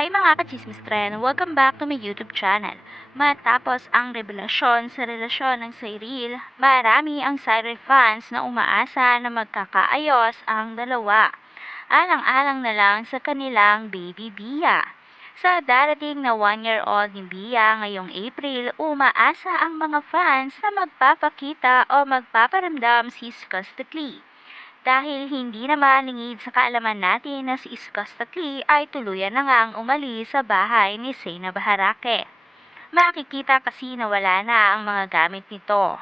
Hi mga ka-chismis friend! Welcome back to my YouTube channel. Matapos ang revelasyon sa relasyon ng Cyril, marami ang Cyril fans na umaasa na magkakaayos ang dalawa. Alang-alang na lang sa kanilang baby Bia. Sa darating na 1-year-old ni Bia ngayong April, umaasa ang mga fans na magpapakita o magpaparamdam si Skostakli. Dahil hindi naman lingid sa kaalaman natin na si Iskostakli ay tuluyan na ngang umalis sa bahay ni Zainab Harake. Makikita kasi na wala na ang mga gamit nito.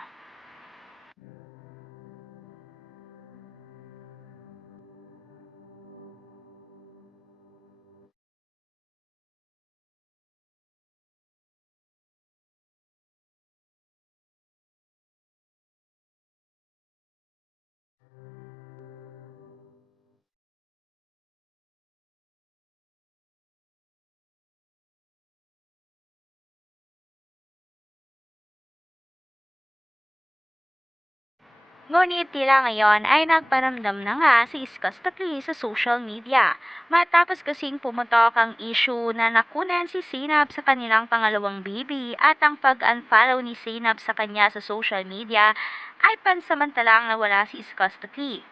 Ngunit tila ngayon ay nagparamdam na nga si Iskostakli sa social media. Matapos kasing pumutok ang issue na nakunan si Zainab sa kanilang pangalawang baby at ang pag-unfollow ni Zainab sa kanya sa social media ay pansamantalang nawala si Iskostakli.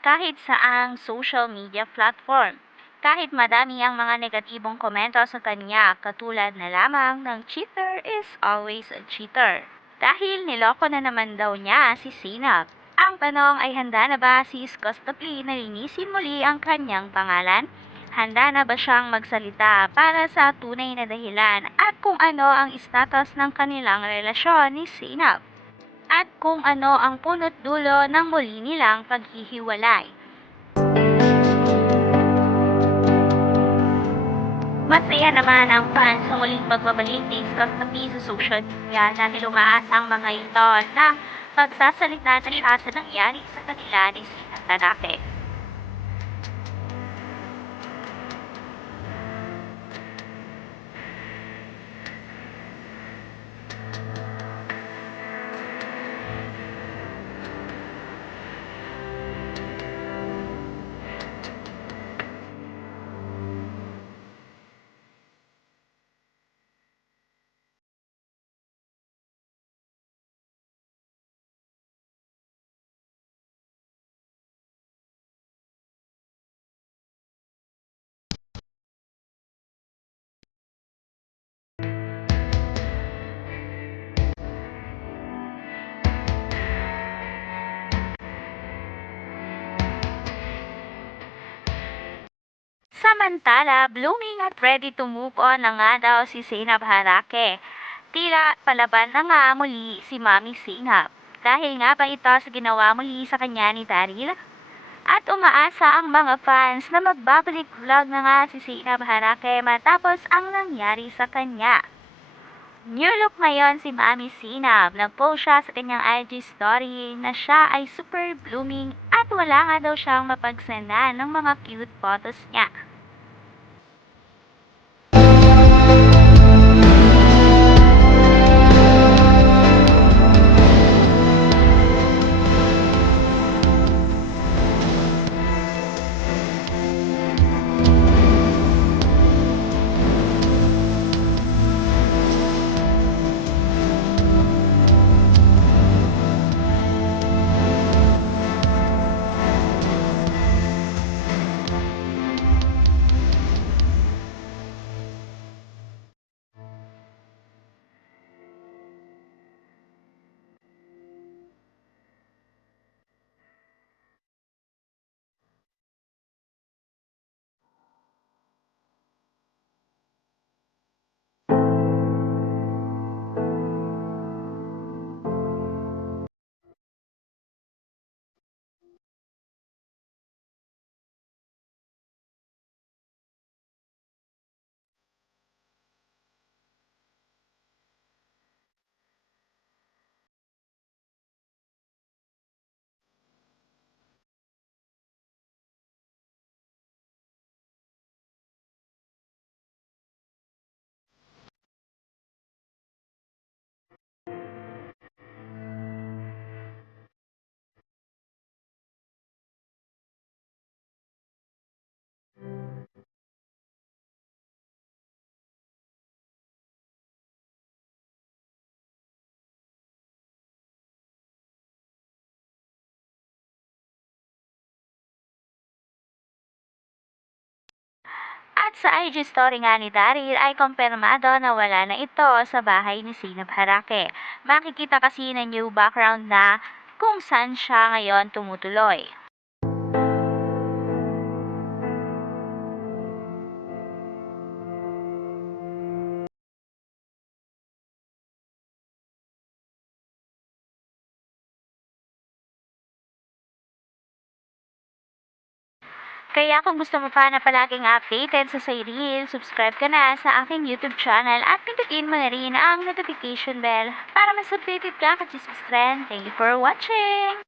Kahit saang social media platform. Kahit madami ang mga negatibong komento sa kanya katulad na lamang ng cheater is always a cheater. Dahil niloko na naman daw niya si Zainab. Ang tanong ay handa na ba si Skostakli na linisin muli ang kanyang pangalan? Handa na ba siyang magsalita para sa tunay na dahilan at kung ano ang status ng kanilang relasyon ni Zainab? At kung ano ang punot dulo ng muli nilang paghihiwalay? Masaya naman ang fans sa muling pagbabalik ni Skostakli sa social media dahil umaasa ang mga ito na magsasalita na siya sa nangyari sa kanila ni Zainab Harake. Samantala, blooming at ready to move on na nga daw si Zainab Harake. Tila palaban na nga muli si Mami Zainab. Dahil nga ba ito sa ginawa muli sa kanya ni Daryl? At umaasa ang mga fans na magbabalik vlog na nga si Zainab Harake matapos ang nangyari sa kanya. New look ngayon si Mami Zainab. Nag-post siya sa kanyang IG story na siya ay super blooming at wala nga daw siyang mapagsandan ng mga cute photos niya. At sa IG story nga ni Daryl ay kumpirmado na wala na ito sa bahay ni Sinab Harake. Makikita kasi na new background na kung saan siya ngayon tumutuloy. Kaya kung gusto mo pa na palaging updated sa Cyril, subscribe ka na sa aking YouTube channel at pindutin mo na rin ang notification bell para mas updated ka ka Chismis Friend. Thank you for watching!